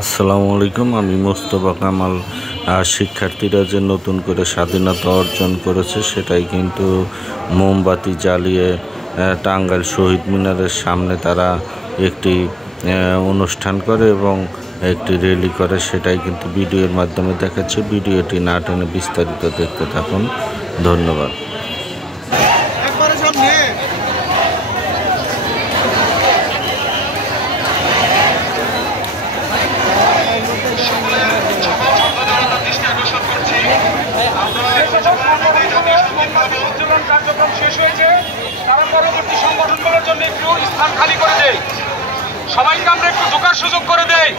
আসসালামু আলাইকুম। আমি মোস্তফা কামাল। শিক্ষার্থীরা যে নতুন করে স্বাধীনতা অর্জন করেছে সেটাই কিন্তু মোমবাতি জ্বালিয়ে টাঙ্গাইল শহীদ মিনারের সামনে তারা একটি অনুষ্ঠান করে এবং একটি র্যালি করে, সেটাই কিন্তু ভিডিওর মাধ্যমে দেখাচ্ছে। ভিডিওটি না টেনে বিস্তারিত দেখতে থাকুন। ধন্যবাদ। কার্যক্রম শেষ হয়েছে, তারা পরবর্তী সংগঠনগুলোর জন্য একটু স্থান খালি করে দেয়। সবাইকে আমরা একটু ঢোকার সুযোগ করে দেই।